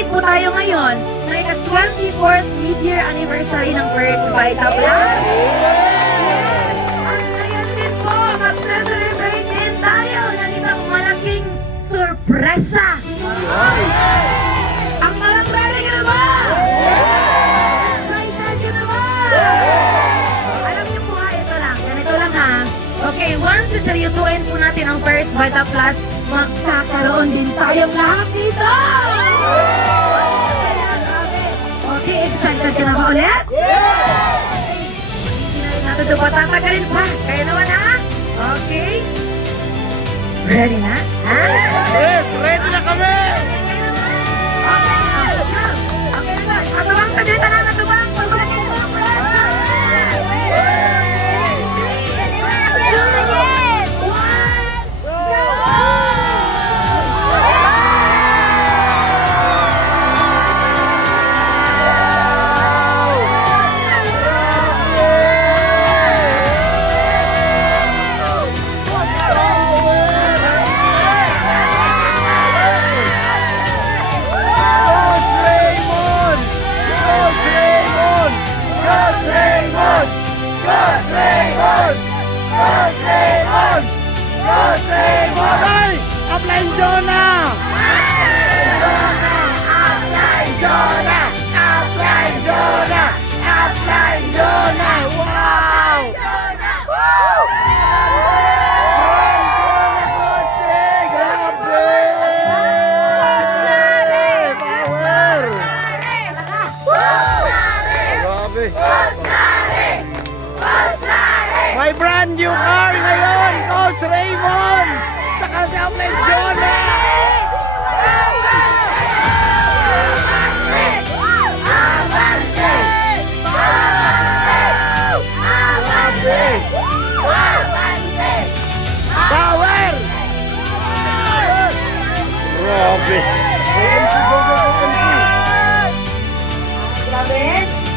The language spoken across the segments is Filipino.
celebrate po tayo ngayon ng 24th mid-year anniversary ng First Vita Plus. At ngayon din po, magsa-celebrate din tayo ng isang malaking sorpresa. Ang mga ready ka na ba? Excited ka na ba? Alam niyo po ha, ito lang. Ganito lang ha. Okay, once seryosoin po natin ang First Vita Plus, magkakaroon din tayong lahat dito! Okay, excited ka na ba ulit? Hindi na rin natin ito patatagalin pa. Kaya naman ha? Okay? Ready na? Ha? Yes, ready na kami! Okay na ba? Natubang ka dito na, natubang! Pagmalaking surprise! 3, 2, 1, go! Apply Jonah! Apply Jonah! Apply Jonah! Apply Jonah! Wow! Woo! Kotse! Grabe! Power! Grabe! May brand new car ngayon! Coach Raymond! Saka si Apply Jonah! Power! Grabe! Grabe?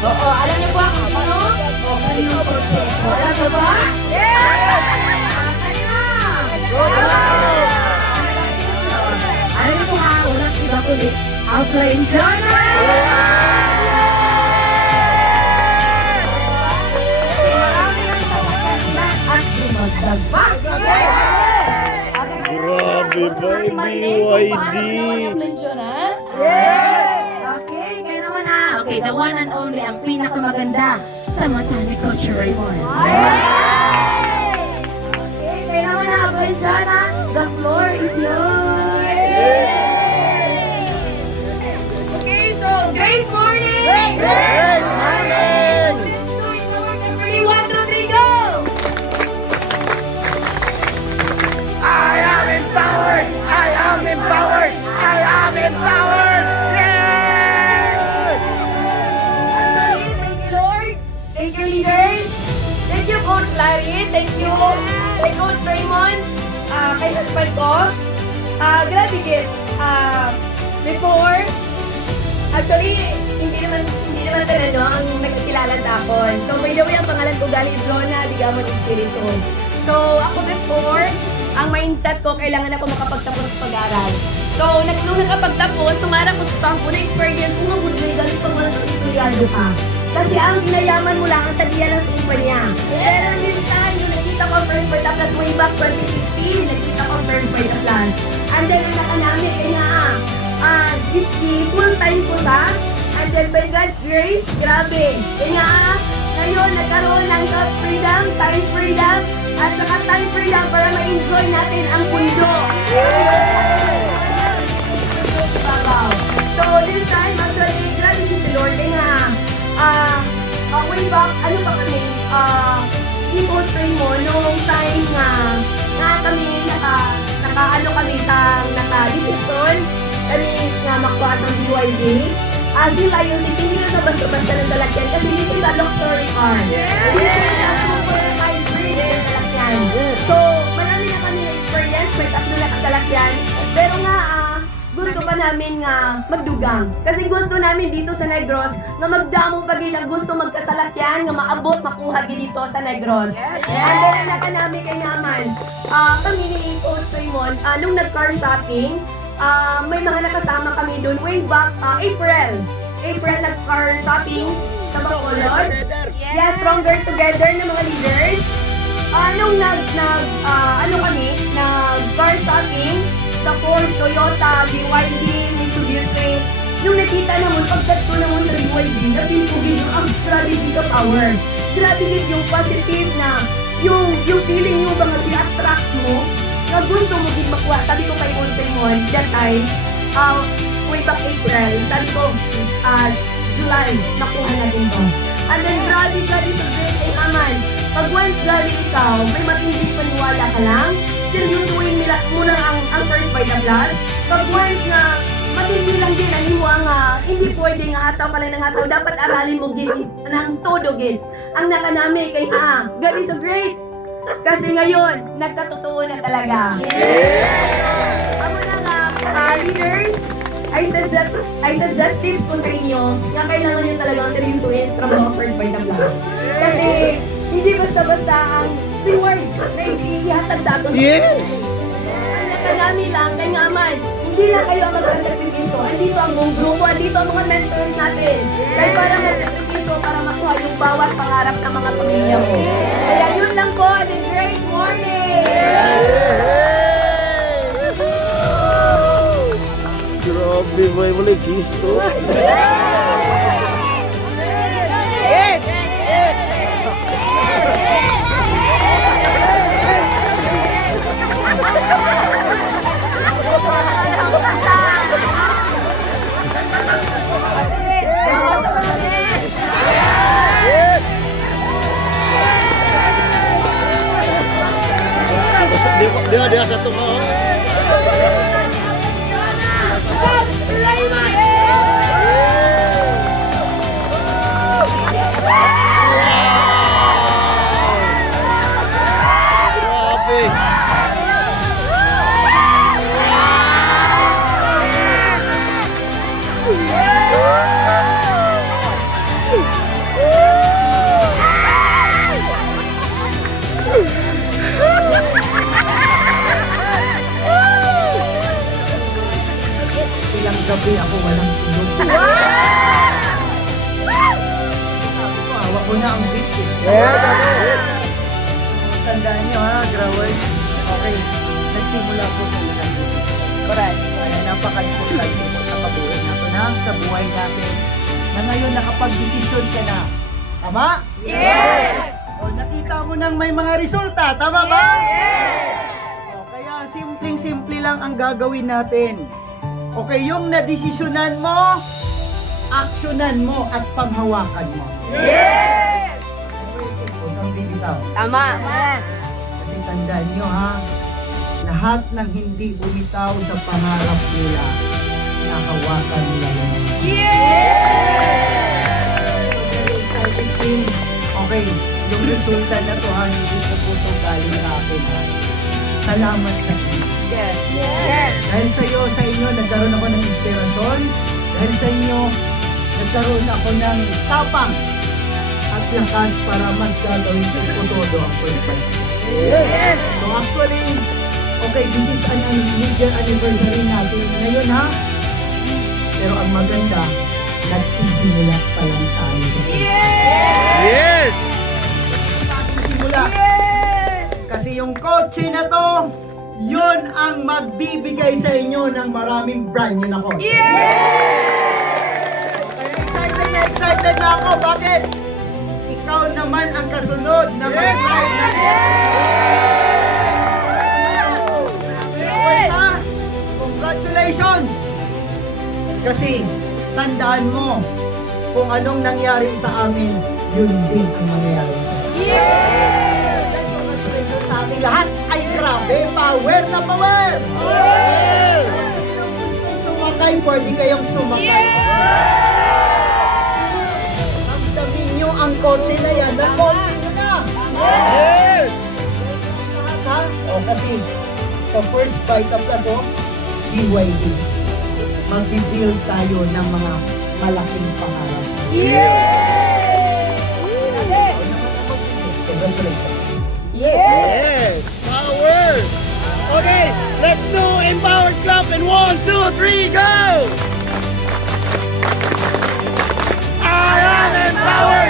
Oo, alam niyo po ang ano? O, kanino po check po? Alam niyo ba? Alam niyo po ha, walang iba kundi Outline Jonah! At lumagdagpag! Grabe ba? BYD! Okay, kayo naman ha. Okay, the one and only, ang pinakamaganda sa mata ni Coach Raymond. Okay, kayo naman ha. Outline Jonah, the floor is yours. Okay, so great morning! Great morning! Let's go in the word of 3, 1, 2, 3, go! I am empowered! I am empowered! I am empowered! Yes! Thank you, Lord. Thank you, leaders. Thank you, Coach Larry. Thank you, kay Coach Raymond. Kay husband ko. Grabe din. Before, actually, hindi naman talaga ang nagkakilala sa akin. So, by the way, ang pangalan ko galing Jonah, Digamon Espiritu. So, ako before, ang mindset ko, kailangan ako makapagtapos sa pag-aaral. So, nung nakapagtapos, tumarap ko sa tampo na experience kung mabuti galing pag mga estudyado ka. Kasi ang inayaman mo lang ang tagyan ng kumpanya. Pero this time, yung nakita ko First Vita Plus way back 2015, nakita ko First Vita Plus. And then, yung nakanami, kaya this full time ko sa, and then by God's grace, grabe. Kaya ngayon, nagkaroon ng freedom, time freedom, at saka time freedom para ma-enjoy natin ang mundo. So this time, actually, grabe din si Lord. Kaya way back, ano pa kami, Coach Raymond, noong time na kami naka-ano kami sa naka-decision, kami nga makuha ng BYD. Sila yung hindi na sa basta-basta ng salakyan kasi this is a luxury car. This is a super hybrid na salakyan. So, marami na kami na-experience, may 3 na kasalakyan. Pero nga, gusto pa namin nga magdugang. Kasi gusto namin dito sa Negros nga magdamong pagin ang gusto magkasalakyan nga maabot makuha dito sa Negros. And then naka namin kay naman kami ni Coach Raymond nung nag-car shopping may mga nakasama kami doon way back April. April nag-car shopping sa Bacolod. Yes, Stronger Together ng mga leaders. Nung nag-car shopping sa Ford, Toyota, BYD, Mitsubishi, nung nakita naman, pagkat ko naman sa BYD, na-feel ko din yung grabe dito power. Grabe din yung positive na, yung feeling yung mga i-attract mo, na gusto mo din makuha. Sabi ko kay Mon, that time, way back April, sabi ko, July, nakuha natin to. And then, grabe sa great ay aman. Pag once grabe ikaw, may matinding paniwala ka lang, seryosuhin nila muna ang first by the blast. Pag once na matindi lang din, ang hiwa nga, hindi pwede nga hataw ka lang ng hataw, dapat aralin mo din ng todo gin. Ang nakanami kay God is so great. Kasi ngayon, nagkatotoo na talaga. Ako na nga, leaders, I suggest tips ko sa inyo na kailangan nyo talagang seryosuin trabaho first by the blast. Kasi hindi basta-basta ang reward na ihatag sa atin. Yes! Ang nakanami lang, kay nga man, hindi lang kayo ang magsasakripisyo. Andito ang buong grupo, andito ang mga mentors natin. Dahil para magsasakripisyo, para makuha yung bawat pangarap ng mga pamilya mo. Kaya yun lang po, and a great morning! Grabe, may mali kiss to. Dia satu kau. Ilang gabi ako walang tulog. Awa ko na ang beat eh. Tandaan nyo ha, Growers. Okay, nagsimula po sa isang decision. Correct. Kaya napaka-importante po sa kabuhay natin sa buhay natin na ngayon nakapag-desisyon ka na. Tama? Yes! O nakita mo nang may mga resulta, tama ba? Yes! O kaya simpleng-simple lang ang gagawin natin. Okay, yung nadesisyonan mo, aksyonan mo at panghawakan mo. Yes! Huwag kang bibitaw. Tama! Kasi tandaan nyo ha, lahat ng hindi bumitaw sa pangarap nila, nahawakan nila yun. Yes! Very excited team. Okay, yung resulta na to ha, hindi ko po ito galing sa akin ha. Salamat sa inyo. Yes! Yes! Dahil sa inyo, nagkaroon ako ng inspirasyon. Dahil sa inyo, nagkaroon ako ng tapang at lakas para mas gagawin ko todo ang pwede. Yes! So actually, okay, this is an major anniversary natin ngayon ha. Pero ang maganda, nagsisimula pa lang tayo. Yes! Nagsisimula. Yes! Kasi yung kotse na to, yun ang magbibigay sa inyo ng maraming brand new na kotse. Kaya excited na ako. Bakit? Ikaw naman ang kasunod na may drive na Congratulations! Kasi tandaan mo, kung anong nangyari sa amin, yun din ang mangyayari sa amin. Congratulations sa ating lahat. Ay grabe, power na power! Sinong gustong sumakay, pwede kayong sumakay. Ramdamin nyo ang kotse na yan. Na kotse nyo na! Yes! Lahat ha? O kasi sa first Vita Plus, BYD, mag-build tayo ng mga malaking pangarap. Congratulations. Yes! Yes! Power! Okay, let's do empowered clap and 1, 2, 3, go! I am empowered!